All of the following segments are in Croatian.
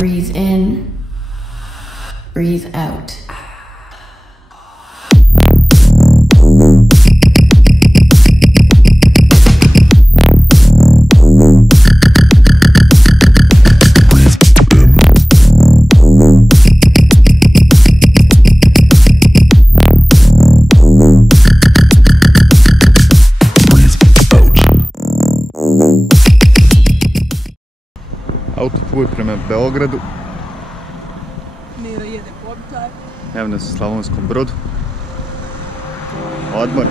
Breathe in, breathe out. Autoput prema Beogradu. Mira jede pobičaj. Evo nas u Slavonskom Brodu. Odmor.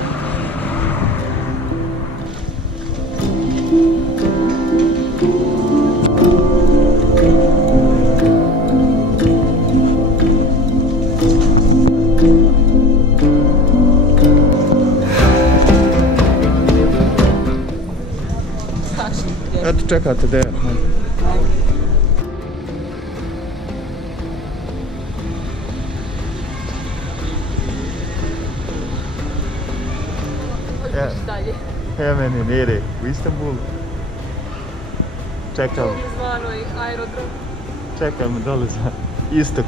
Eto čekate da je. Evo meni Nere u Istanbulu. Čekam. Zvano i aerodrom. Čekam dole za istok.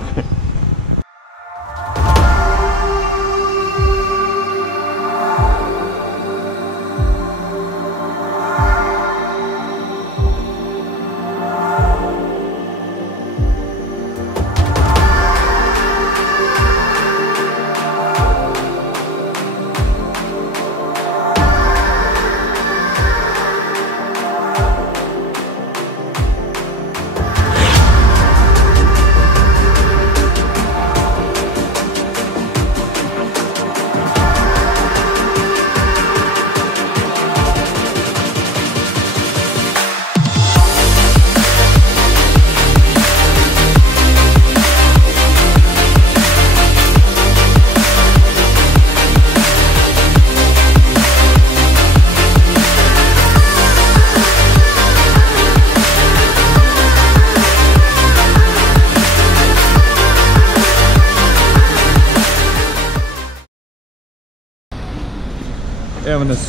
Evo nas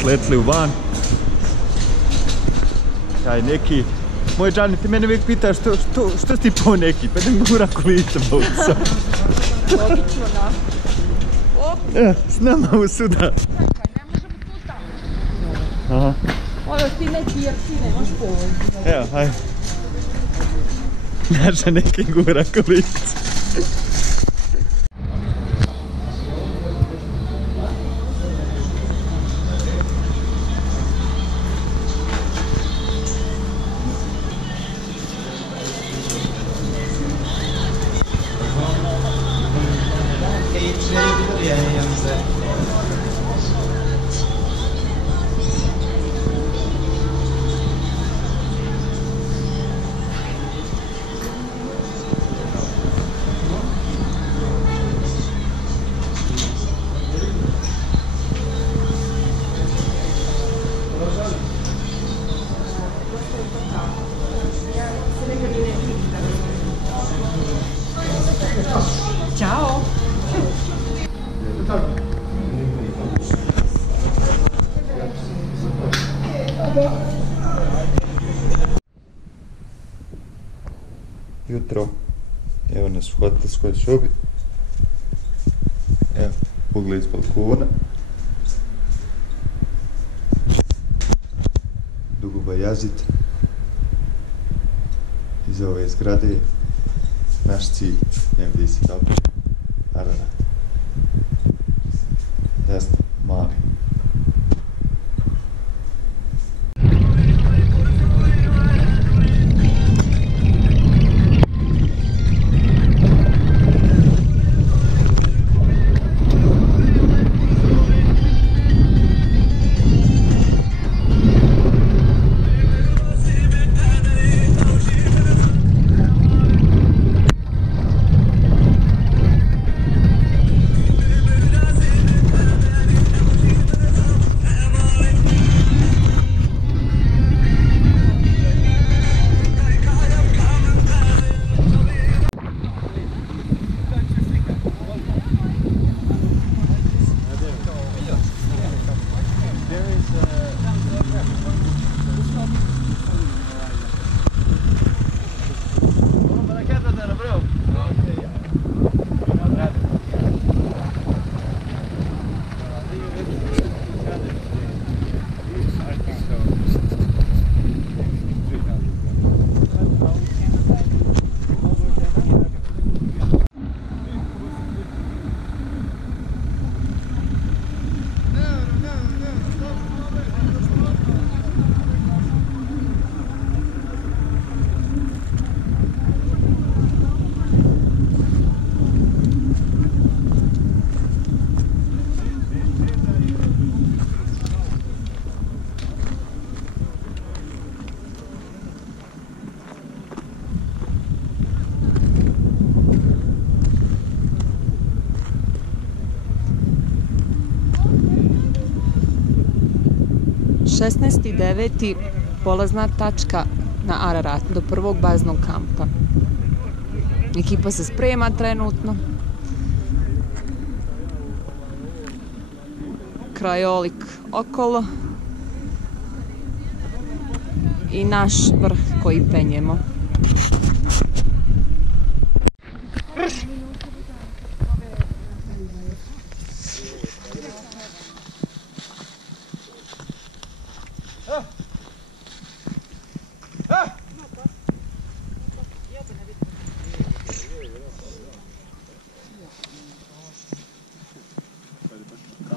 sletili u van. Kaj neki. Moj Džani, ti mene uvijek pitaš što si ti po neki? Pa da mi gura kolica boca. Logično, da. Evo, s nama u suda. Čekaj, ne možemo tu tamo. Aha. Ovo ti neki jer ti nemaš povod. Evo, hajde. Naša neki gura kolica. Ćao. Jutro. Evo nas u hotelskoj sobi. Evo, pogled iz balkona. Dugo Bajazid. Iz ove zgrade naš cilj. Evo gdje si dobro. Ararat. Jasno, mali. 16.9. polazna tačka na Ararat do prvog baznog kampa. Ekipa se sprema trenutno. Krajolik okolo. I naš vrh koji penjemo.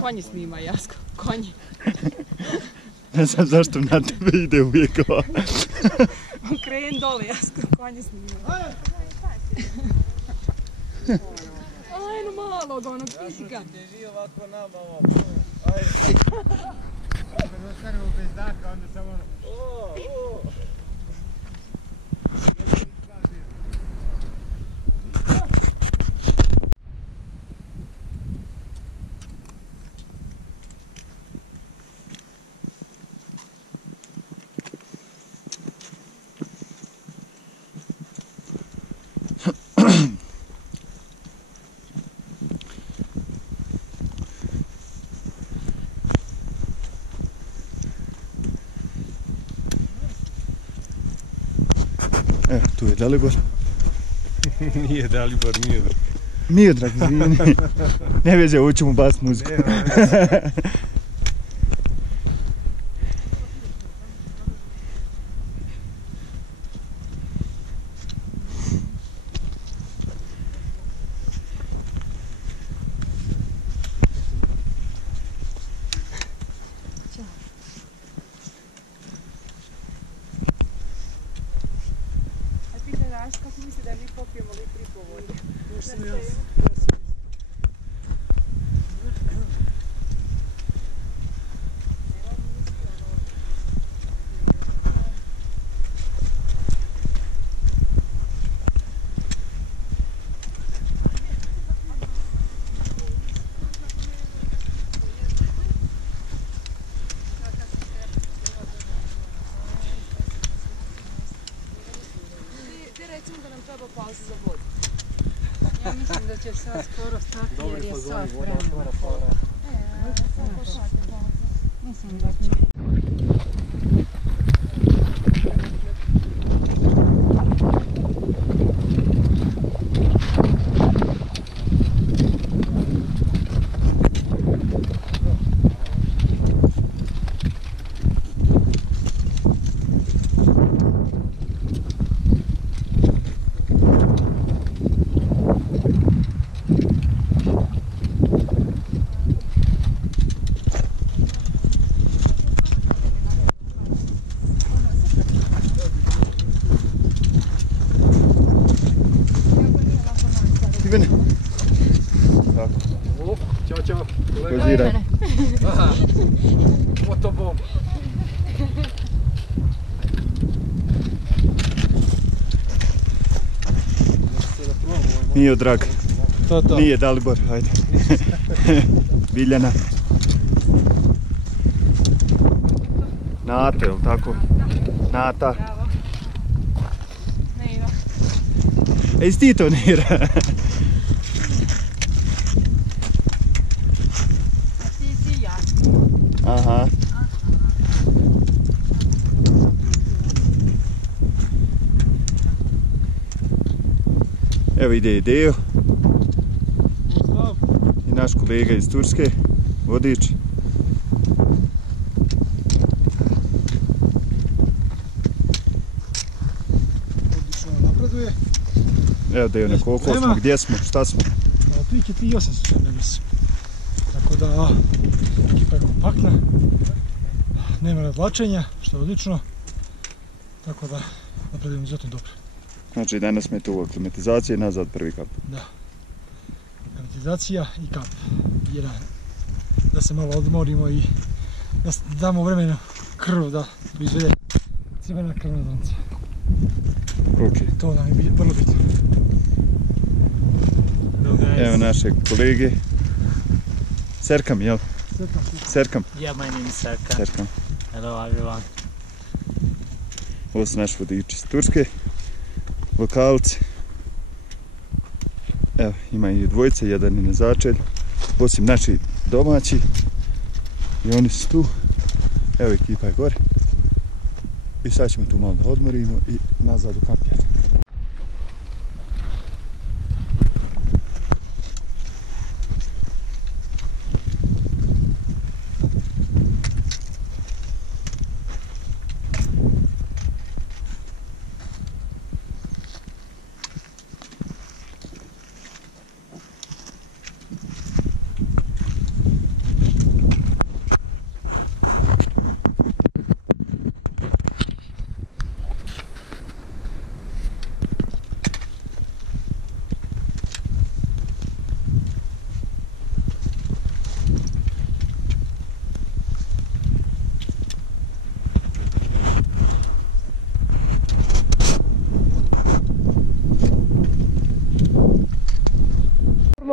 Konji snima, Jasko, konji. Ne znam zašto na tebe ide uvijek ova. Kren dole, Jasko, konji snima. Ajno malo od onog fizika. Drži ovako nama ovo. Ajde. Kad ostanemo bez daka, onda samo ono... Evo, tu je Dalibor. Nije Dalibor, Miodrag. Miodrag, izvini. Ne veze, ovo ću mu baciti muziku. Kako misli da mi popijemo litri po vodi? Recimo da nam treba pauza za vodu. Ja mislim da će sad skoro stati jer je sat vremena. Mislim da će. Ivane. Tako. Ćao, čao. Poziraj. Motobom. Miodrag. To. Nije Dalibor, ajde. Biljana. Nata, jel tako? Nata. Neira. Jesi ti to Neira? Ti si ja. Aha. Evo ide Ideo. I naš kolega iz Turske, vodič. Odlično napreduje. Evo Deo, koliko smo, gdje smo, šta smo? Otprilike 3800, ne mislim. Tako da, ekipa je kompaktna. Nema razvlačenja, što je odlično. Tako da, napredujemo izuzetno dobro. Znači danas smo tu u aklimatizaciji i nazad prvi kamp. Da. Aklimatizacija i kamp. Jedan. Da se malo odmorimo i da damo vremena krv da proizvede crvena krvna zrnca. Ok. To nam je vrlo bitno. Evo našeg kolege. Serkam, jel? Serkam. Yeah, my name is Serkan. Serkam. Hello everyone. Ovo su naši vodiči iz Turske, lokalci. Evo, ima i dvojica, jedan je na začelju, osim naši domaći. I oni su tu. Evo, ekipa je gore. I sad ćemo tu malo da odmorimo i nazad u kampir.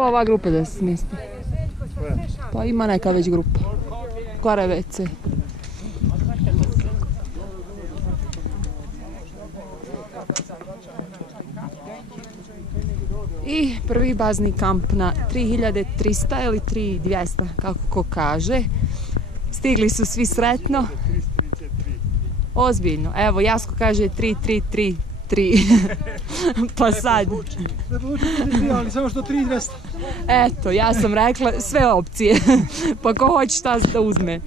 Ova grupa da se smjesti. Pa ima neka već grupa. Gore WC. I prvi bazni kamp na 3300 ili 3200, kako ko kaže. Stigli su svi sretno. Ozbiljno. Evo, Jasko kaže 3333. Pa sad. Ne poučiti, ali samo što 3200. Eto, ja sam rekla sve opcije. Pa ko hoće šta da uzme.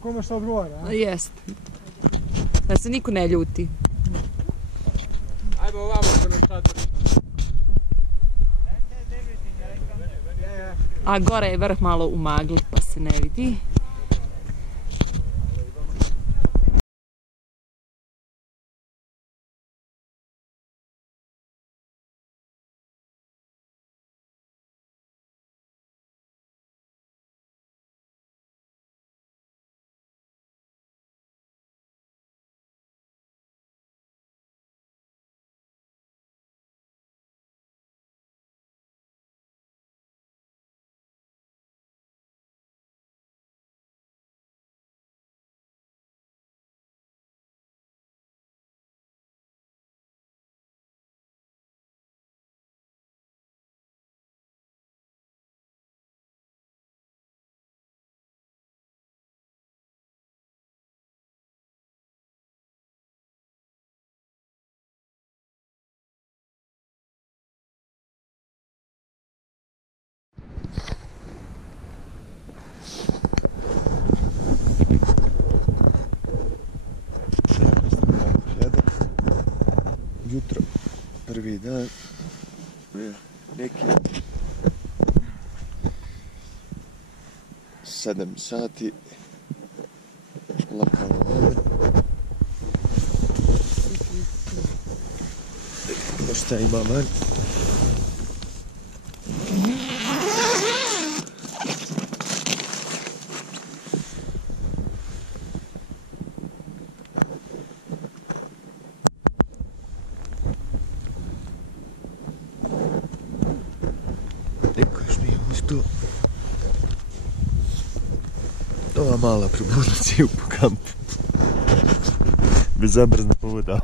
Kome što odgovara, a? Jest. Da se niko ne ljuti. Ajmo ovamo konotatori. A gore je vrh malo u magli pa se ne vidi. Jutro, prvi dan, neki 7 sati, lakano vode. Šta ima van? Ova mala probudnica u kampu. Bezobrazna povoda.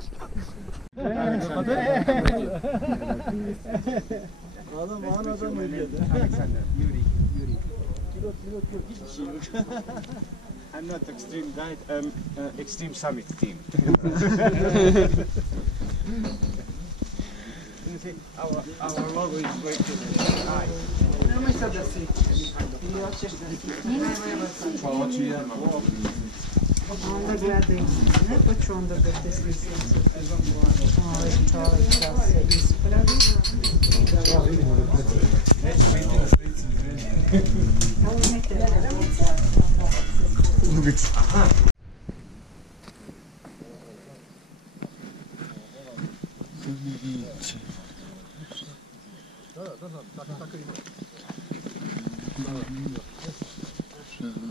I'm not extreme diet, I'm extreme summit team. Our logo is going to the eye. Nemoj sad da si. Ili hoćeš da si. Pa hoću jedan. Onda gledaj mene, pa ću onda da te slikam. Ovaj čovjek da se ispravi. Neće biti na slici. Ovo ne treba. Aha.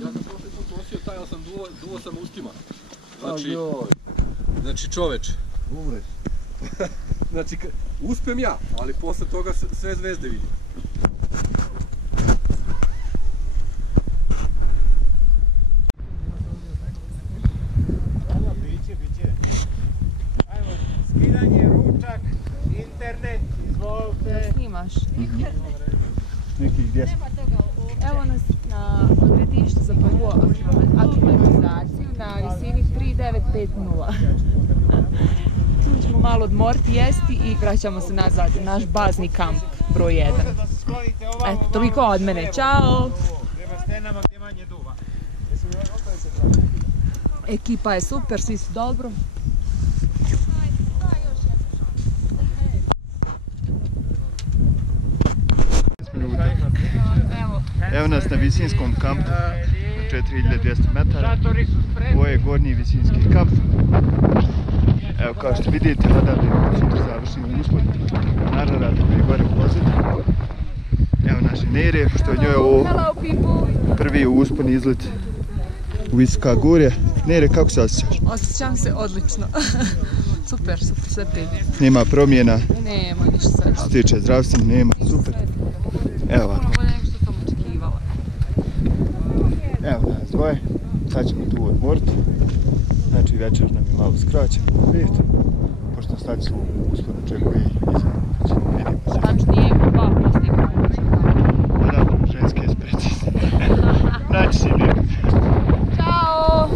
Ja sam prošli put nosio taj, ali sam duo sam ustima. Znači čoveč. Znači uspem ja, ali posle toga sve zvezde vidim. naš. Nekih 200. Evo nas na odredištu za prvu aklimatizaciju na visini 3950. Tu ćemo malo odmoriti, jesti i vraćamo se nazad u naš bazni kamp broj 1. Eto, toliko od mene. Ćao! Ekipa je super, svi su dobro. Evo nas na visinskom kampu, 4200 metara. Ovo je gornji visinski kamp. Evo kao što vidite, odavde sutra završimo uspon na Ararat koji je gore u pozadini. Evo naše Nere, što je njoj ovo prvi uspon izlet u Visoka Gorja. Nere, kako se osjećaš? Osjećam se odlično. Super, sve prijedno. Nema promjena? Nema, ništa sad. Što se tiče zdravstveno, nema, super. Evo ovako. Evo nas dvoje, sad ćemo tu odmoriti. Znači večer nam je malo skraćeno na 5, pošto sad su uspon očekuje iza kuće. Vidimo se. Tačnije, 2 postigna. Da, ženske je precizne. Naći si ne. Ćao!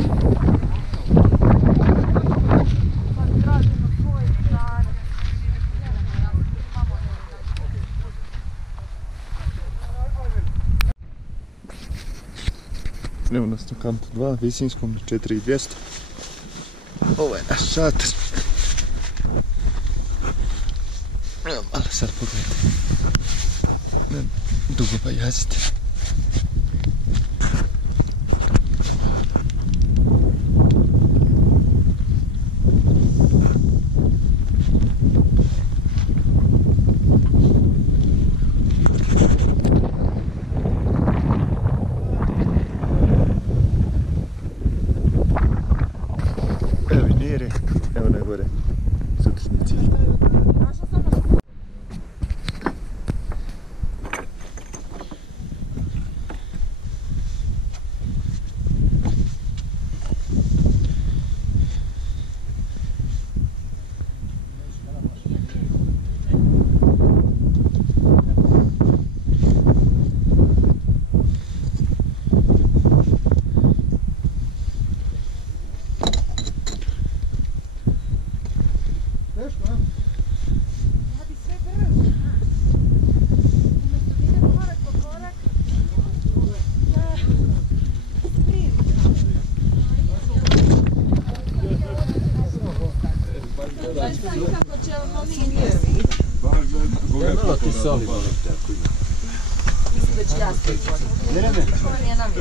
Evo nas na kampu 2, visinskom na 4200. Ovo je naš šator. Evo malo sad pogledajte. Dugo pa jazite. Evo i Nere, evo na gore, sutrašnji cilj.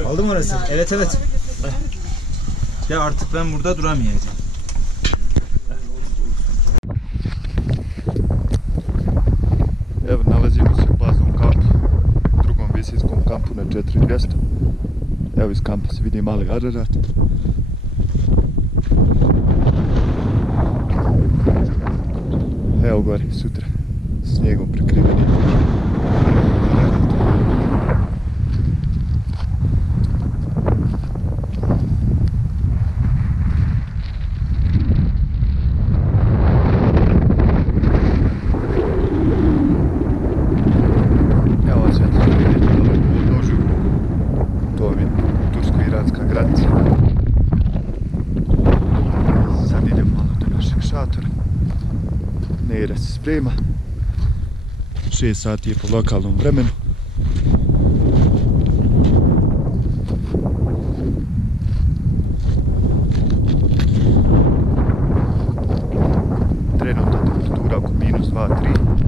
Aldım orası. Evet evet. Ya artık ben burada duramayacağım. Evo, nalazimo se u baznom kampu, drugom visinskom kampu na 4200. Evo iz kampa se vidi mali Ararat. Evo gore sutra, snijegom prekriveni. Tursko-iranska granica. Sad idemo malo do našeg šatora. Nera se sprema. 6 sati je po lokalnom vremenu. Trenutna temperatura oko -2-3.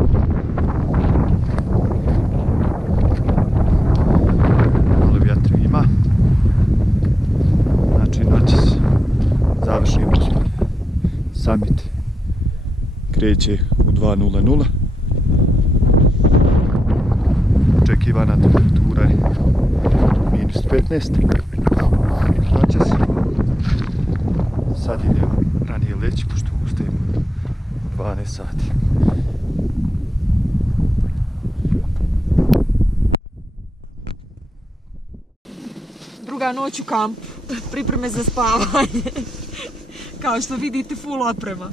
Znači noćas završni uspon. Summit kreće u 2:00. Očekivana temperatura je -15. Noćas. Sad idemo ranije leći pošto ustajemo u 12 sati. Druga noć u kampu, pripreme za spavanje. Kao što vidite, full oprema.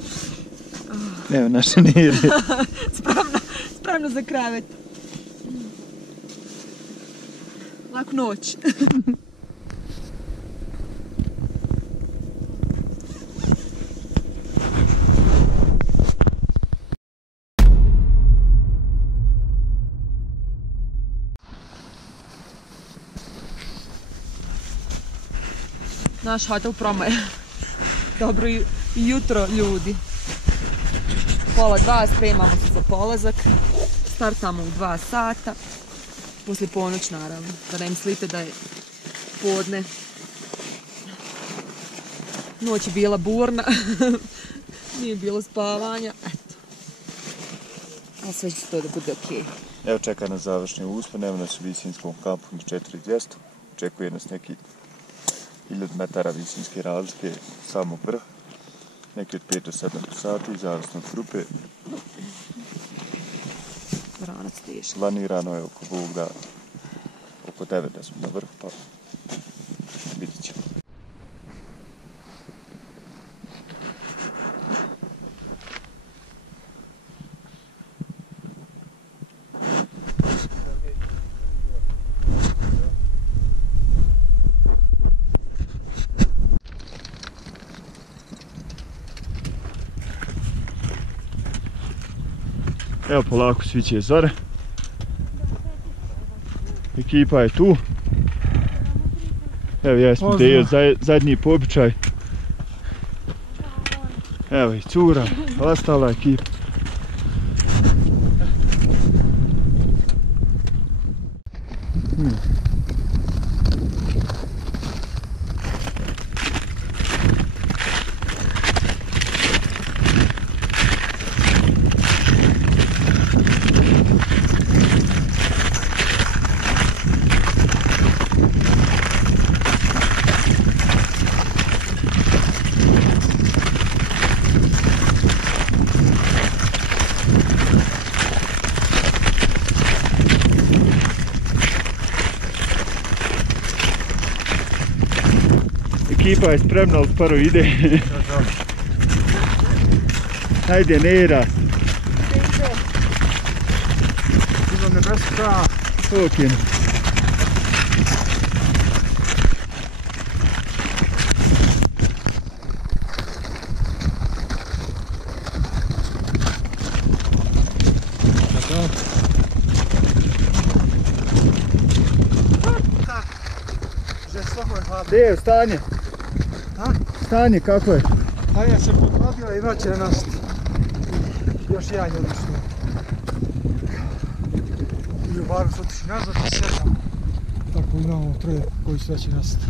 Evo naše Nere. Spremno za krevet. Laku noć. Naš hotel promaja. Dobro jutro, ljudi. 1:30, spremamo se za polazak. Startamo u 2 sata. Poslije ponoć, naravno. Da ne mislite da je podne. Noć je bila burna. Nije bilo spavanja. Eto. Ali sve će to da bude okej. Evo čeka nas završni uspon, evo nas u visinskom kampu na 4200. Očekuje nas neki 1000 metara visinske razlike samog vrha. Neki od 5 do 7 sati, zavisno od grupe. Vranac teško. Planirano je oko Bog da oko 9 da smo na vrhu, pa vidit ćemo. Evo polako sviće zore. Ekipa je tu. Evo ja sam Dejo, zadnji po običaj. Evo i cura, ostala ekipa. Ekipa je spremna, ali prvo ide. Hajde, Nera. Idemo nebeska. Okej. Gdje je stanje? Stanje kako je? A ja se potladio i vraća nas. Još jedan je odlično. I u baru su otišli nazad i sedam. Tako imamo 3 koji su već i nastati.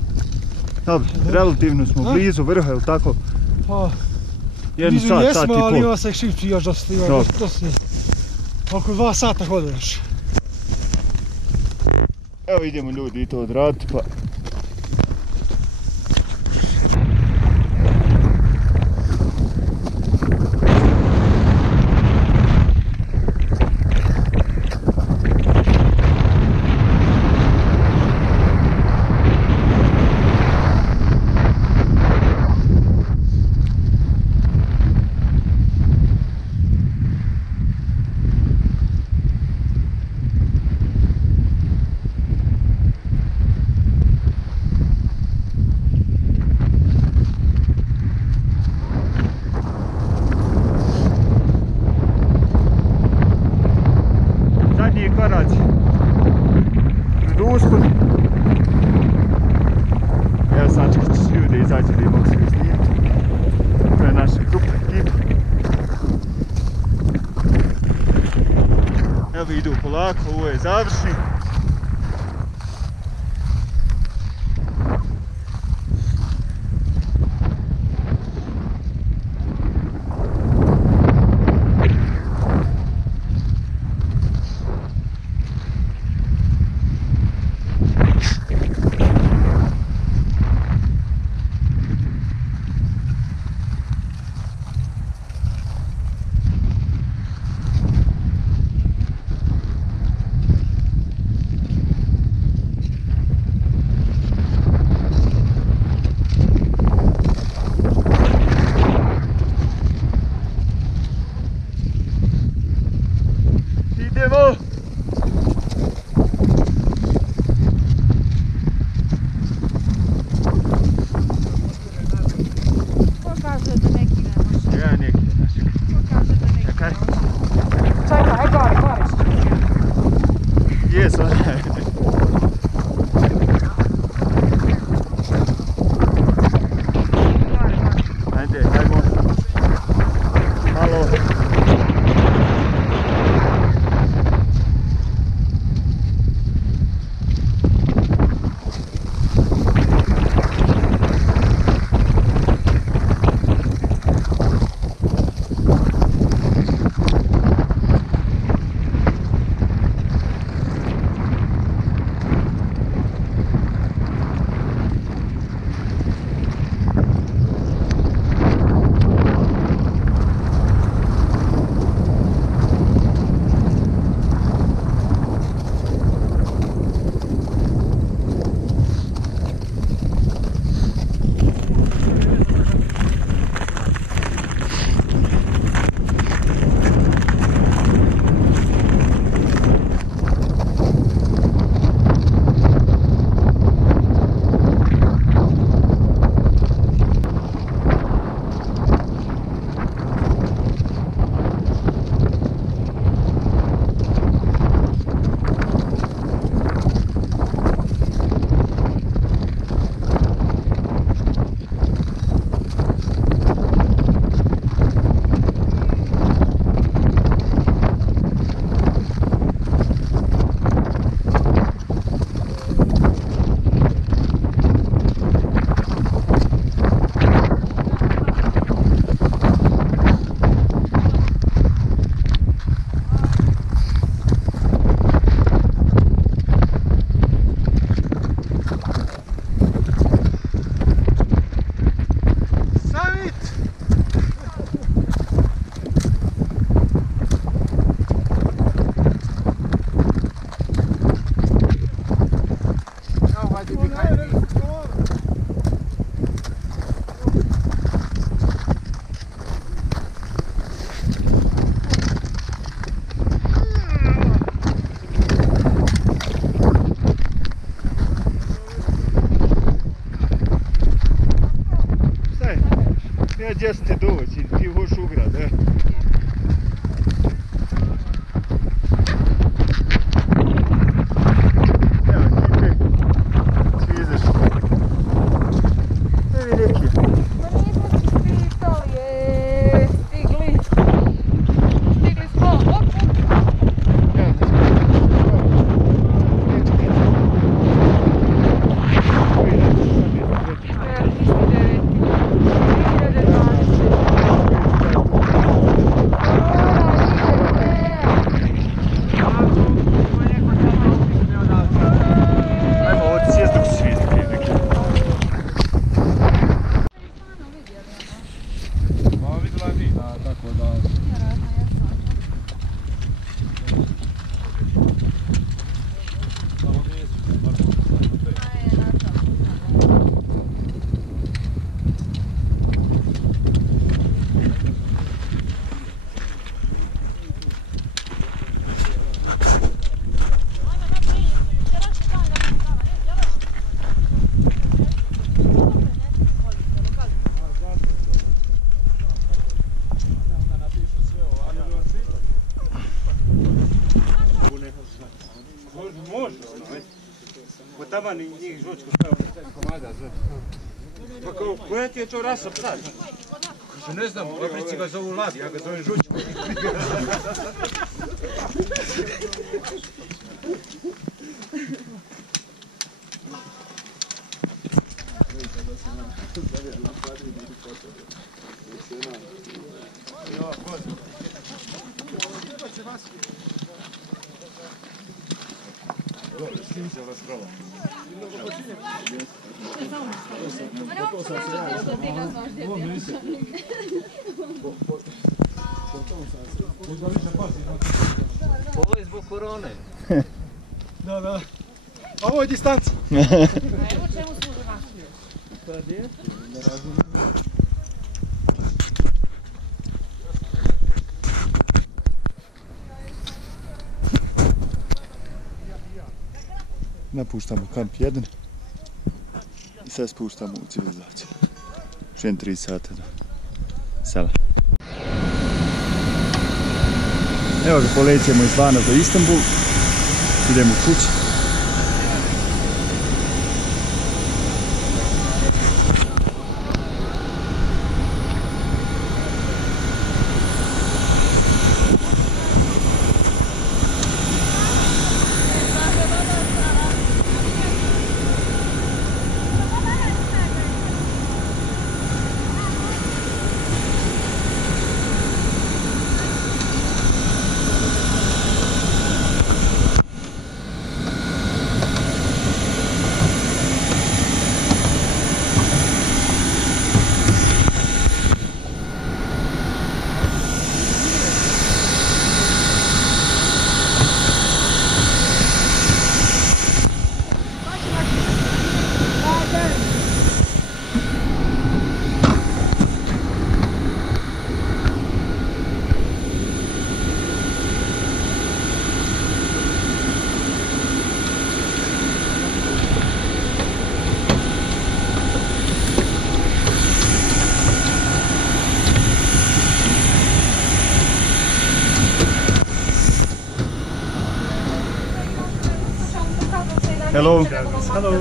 Dobro, relativno smo blizu vrha, ili tako? Pa, Jednu blizu sat, jesmo, sat i ali pol. ima se šipći još dosta. Oko 2 sata hodeš. Evo idemo ljudi i to odraditi, pa... koraci pred uspon. Evo sačekat ćeš ljude izaći da mogu sve snimiti. To je naša grupa, ekipa. Evo idu polako, ovo je završni. ima gdje ste doći, ti hoš u grad, e? Tamo njih žučko kao komada, znaš. Pa kao, koja ti je to rasa ptač? Ko ne znam, u Africi ga zovu lav, ja ga zovem žučko. Ovo je zbog korone. Da, da. A ovo je distanca. Evo čemu služi maske. Napuštamo kamp 1 i sad spuštamo u civilizaciju. Še 3 sata do sela. Evo ga, polećemo iz Vana za Istanbul. Idemo kući. Hello. Hello.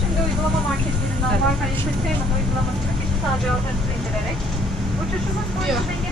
Şimdi uygulama marketlerinden Wi-Fi Entertainment uygulamasını kişi sadece alternatifi indirerek uçuşumuz boyunca